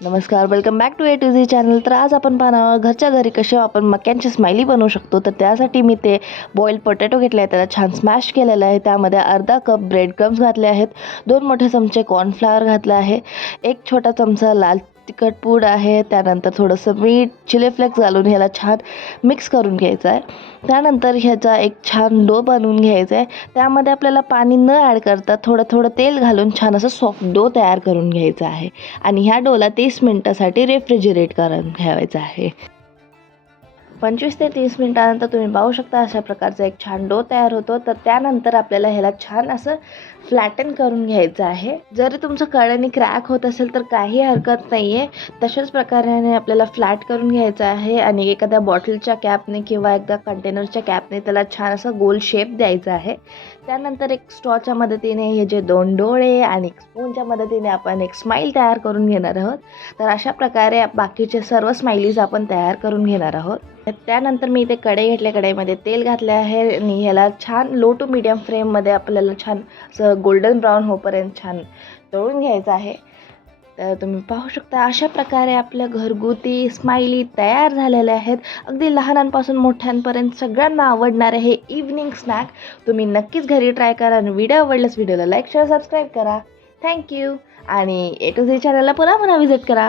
नमस्कार, welcome back to A to Z channel. तर आज आपण पाहणार आहोत घरच्या घरी कसे आपण मक्यांची स्माइली बनवू शकतो. तर त्यासाठी मी ते बॉईल पोटॅटो घेतले आहे, त्याला छान स्मॅश केलेलं आहे. त्यामध्ये अर्धा कप ब्रेड क्रम्स घातले आहेत, 2 मोठे चमचे कॉर्नफ्लॉवर घातलं आहे, 1 छोटा चमचा लाल तिखट पूड आहे, त्यानंतर थोडंसं मीठ, चिली फ्लेक्स घालून ह्याला छान मिक्स करून घ्यायचं आहे. त्यानंतर ह्याचा एक छान डो बनवून घ्यायचा आहे. त्यामध्ये आपल्याला पाणी न ॲड करता थोडं थोडं तेल घालून छान असं सॉफ्ट डो तयार करून घ्यायचा आहे आणि ह्या डोला 30 मिनिटासाठी रेफ्रिजरेट करून ठेवायचं आहे. 25 ते 30 मिनिटानंतर तुम्ही पाहू शकता अशा प्रकारचा एक छान डो तयार होतो. तर त्यानंतर आपल्याला ह्याला छान असं फ्लॅटन करून घ्यायचं आहे. जरी तुमचं कडेने क्रॅक होत असेल तर काही हरकत नाही आहे. तशाच प्रकारे आपल्याला फ्लॅट करून घ्यायचं आहे आणि एखाद्या बॉटलच्या कॅपने किंवा एकदा कंटेनरच्या कॅपने त्याला छान असा गोल शेप द्यायचा आहे. त्यानंतर एक स्ट्रॉच्या मदतीने हे जे 2 डोळे आणि एक स्पूनच्या मदतीने आपण एक स्माईल तयार करून घेणार आहोत. तर अशा प्रकारे बाकीचे सर्व स्माइलीज आपण तयार करून घेणार आहोत. त्यानंतर मी इथे कढई घेतल्या, कढईमध्ये तेल घातले आहे आणि ह्याला छान लो टू मीडियम फ्लेममध्ये आपल्याला छान असं गोल्डन ब्राऊन होईपर्यंत छान तळून घ्यायचं आहे. तर तुम्ही पाहू शकता अशा प्रकारे आपल्या घरगुती स्माइली तयार झालेल्या आहेत. अगदी लहानांपासून मोठ्यांपर्यंत सगळ्यांना आवडणारे हे इव्हनिंग स्नॅक तुम्ही नक्कीच घरी ट्राय करा आणि व्हिडिओ आवडल्यास व्हिडिओला लाईक शेअर सबस्क्राईब करा. थँक्यू आणि ए टू झी चॅनलला पुन्हा व्हिजिट करा.